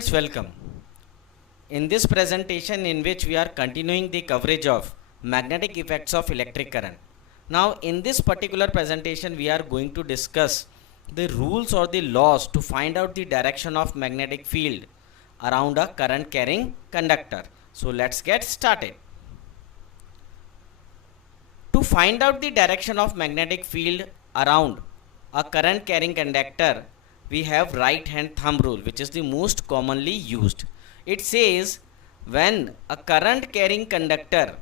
students, welcome. In this presentation in which we are continuing the coverage of magnetic effects of electric current. Now in this particular presentation we are going to discuss the rules or the laws to find out the direction of magnetic field around a current carrying conductor. So let's get started. To find out the direction of magnetic field around a current carrying conductor, we have right hand thumb rule, which is the most commonly used. It says when a current carrying conductor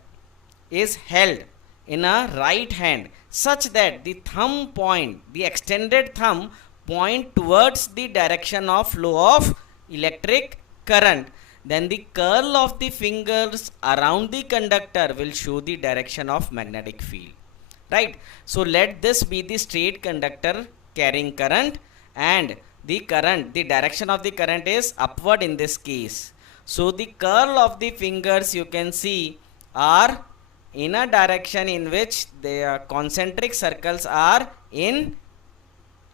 is held in a right hand such that the thumb point, the extended thumb point towards the direction of flow of electric current, then the curl of the fingers around the conductor will show the direction of magnetic field. Right? So let this be the straight conductor carrying current, and the direction of the current is upward in this case. So the curl of the fingers you can see are in a direction in which the concentric circles are in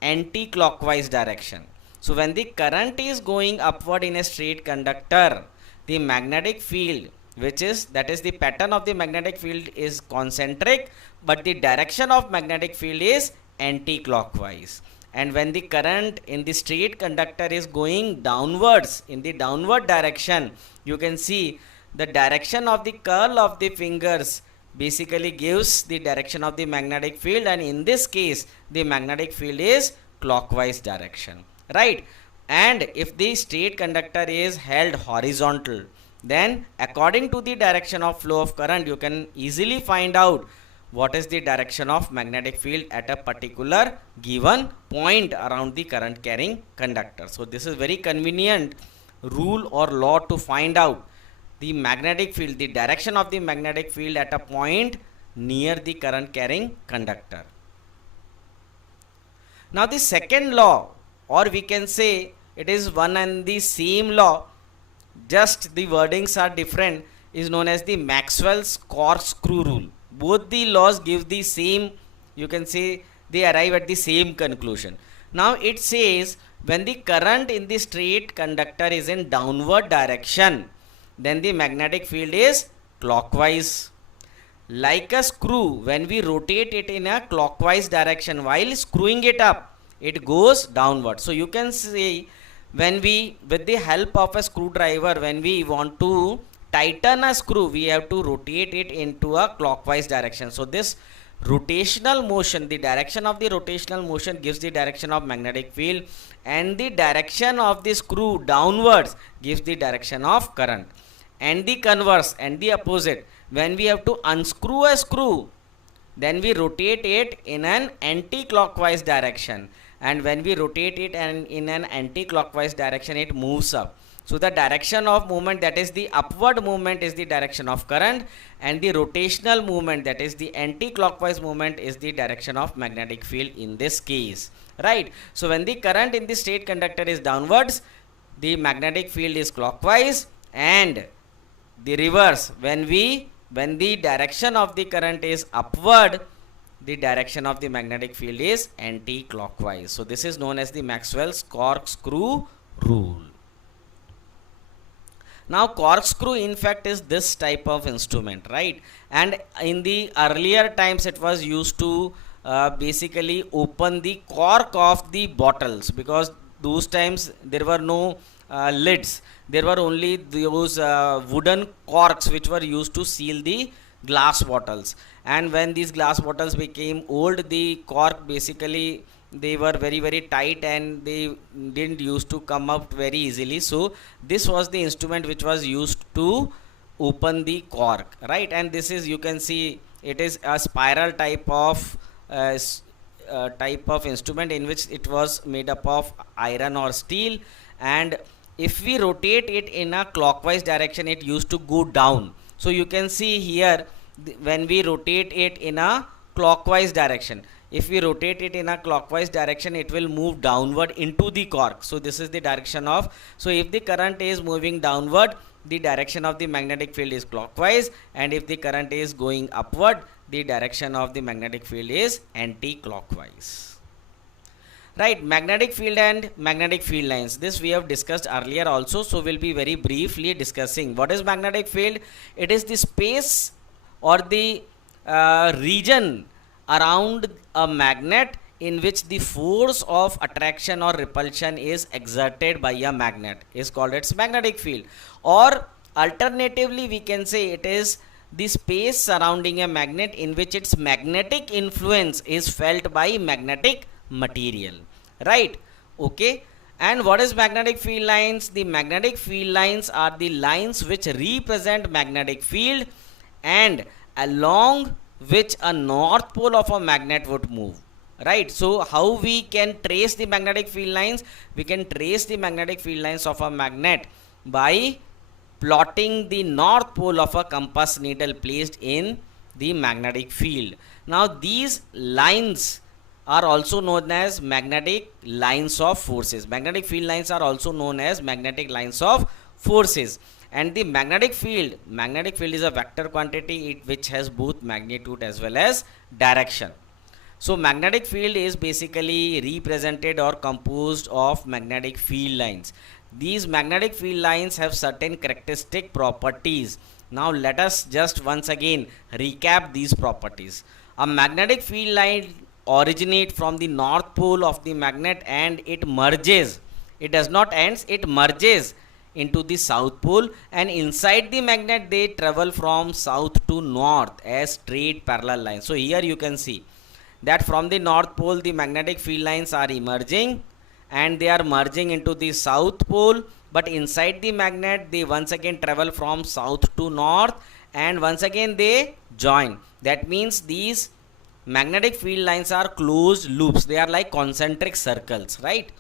anti-clockwise direction. So when the current is going upward in a straight conductor, the magnetic field, that is the pattern of the magnetic field is concentric, but the direction of magnetic field is anti-clockwise. And when the current in the straight conductor is going downwards in the downward direction, you can see the direction of the curl of the fingers basically gives the direction of the magnetic field, and in this case the magnetic field is clockwise direction, right? And if the straight conductor is held horizontal, then according to the direction of flow of current you can easily find out what is the direction of magnetic field at a particular given point around the current carrying conductor. So this is very convenient rule or law to find out the magnetic field, the direction of the magnetic field at a point near the current carrying conductor. Now the second law, or we can say it is one and the same law, just the wordings are different, is known as the Maxwell's corkscrew rule. Both the laws give the same, you can say they arrive at the same conclusion. Now it says when the current in the straight conductor is in downward direction, then the magnetic field is clockwise. Like a screw, when we rotate it in a clockwise direction, while screwing it up, it goes downward. So you can say when we, with the help of a screwdriver, when we want to tighten a screw, we have to rotate it into a clockwise direction. So this rotational motion, the direction of the rotational motion gives the direction of magnetic field, and the direction of the screw downwards gives the direction of current. And the converse and the opposite, when we have to unscrew a screw, then we rotate it in an anti-clockwise direction, and when we rotate it in an anti-clockwise direction, it moves up. So the direction of movement, that is the upward movement, is the direction of current, and the rotational movement, that is the anti-clockwise movement, is the direction of magnetic field in this case, right? So when the current in the straight conductor is downwards, the magnetic field is clockwise, and the reverse, when the direction of the current is upward, the direction of the magnetic field is anti-clockwise. So this is known as the Maxwell's corkscrew rule. Now corkscrew in fact is this type of instrument, right? And in the earlier times it was used to basically open the cork of the bottles, because those times there were no lids. There were only those wooden corks which were used to seal the glass bottles, and when these glass bottles became old, the cork basically, they were very very tight and they didn't used to come out very easily. So this was the instrument which was used to open the cork, right? And this is, you can see, it is a spiral type of instrument in which it was made up of iron or steel, and if we rotate it in a clockwise direction, it used to go down. So you can see here, when we rotate it in a clockwise direction, if we rotate it in a clockwise direction, it will move downward into the cork. So this is the direction of, so if the current is moving downward, the direction of the magnetic field is clockwise, and if the current is going upward, the direction of the magnetic field is anti-clockwise. Right, magnetic field and magnetic field lines, this we have discussed earlier also, so we'll be very briefly discussing what is magnetic field. It is the space or the region around a magnet in which the force of attraction or repulsion is exerted by a magnet is called its magnetic field, or alternatively we can say it is the space surrounding a magnet in which its magnetic influence is felt by magnetic material, right? Okay. And what is magnetic field lines? The magnetic field lines are the lines which represent magnetic field and along which a north pole of a magnet would move, right? So how we can trace the magnetic field lines? We can trace the magnetic field lines of a magnet by plotting the north pole of a compass needle placed in the magnetic field. Now these lines are also known as magnetic lines of forces. Magnetic field lines are also known as magnetic lines of forces. And the magnetic field is a vector quantity which has both magnitude as well as direction. So magnetic field is basically represented or composed of magnetic field lines. These magnetic field lines have certain characteristic properties. Now let us just once again recap these properties. A magnetic field line originates from the north pole of the magnet and it merges. It does not ends, it merges into the south pole, and inside the magnet they travel from south to north as straight parallel lines. So here you can see that from the north pole the magnetic field lines are emerging and they are merging into the south pole, but inside the magnet they once again travel from south to north and once again they join. That means these magnetic field lines are closed loops. They are like concentric circles, right?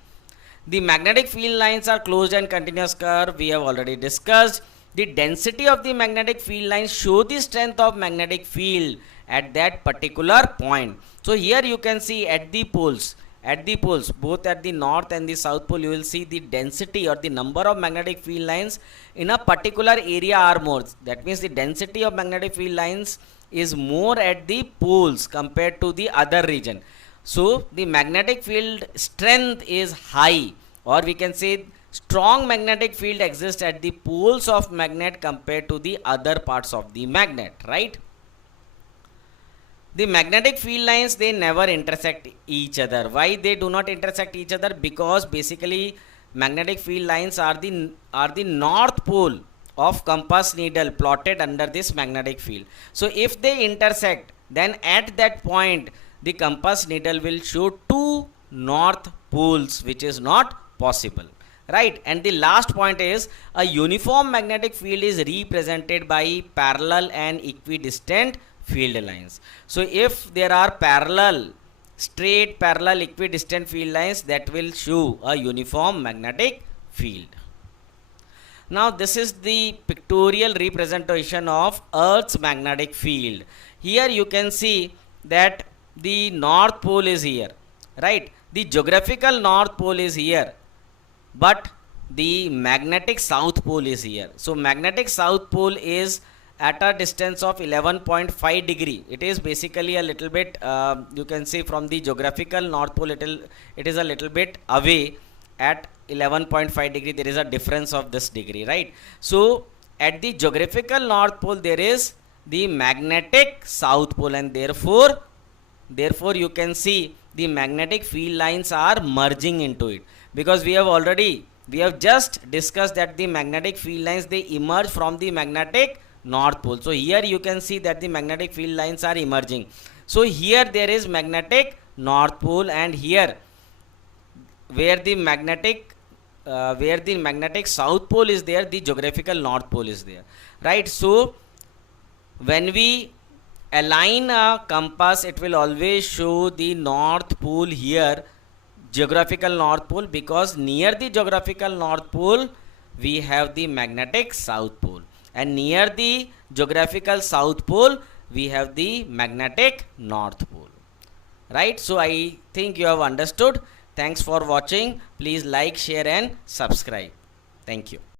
The magnetic field lines are closed and continuous curve. We have already discussed. The density of the magnetic field lines show the strength of magnetic field at that particular point. So here you can see at the poles, both at the north and the south pole, you will see the density or the number of magnetic field lines in a particular area are more. That means the density of magnetic field lines is more at the poles compared to the other region. So the magnetic field strength is high, or we can say strong magnetic field exists at the poles of magnet compared to the other parts of the magnet, right? The magnetic field lines, they never intersect each other. Why they do not intersect each other? Because basically magnetic field lines are the north pole of compass needle plotted under this magnetic field. So if they intersect, then at that point the compass needle will show two north poles, which is not possible, right? And the last point is a uniform magnetic field is represented by parallel and equidistant field lines. So if there are straight parallel equidistant field lines, that will show a uniform magnetic field. Now this is the pictorial representation of Earth's magnetic field. Here you can see that the north pole is here, right? The geographical north pole is here, but the magnetic south pole is here. So magnetic south pole is at a distance of 11.5 degree. It is basically a little bit, you can see from the geographical north pole, it is a little bit away at 11.5 degree. There is a difference of this degree, right? So at the geographical north pole there is the magnetic south pole, and therefore you can see the magnetic field lines are merging into it, because we have just discussed that the magnetic field lines, they emerge from the magnetic north pole. So here you can see that the magnetic field lines are emerging. So here there is magnetic north pole, and here where the magnetic south pole is there, the geographical north pole is there, right? So when we align a compass, it will always show the north pole here, geographical north pole, because near the geographical north pole we have the magnetic south pole, and near the geographical south pole we have the magnetic north pole, right? So I think you have understood. Thanks for watching. Please like, share and subscribe. Thank you.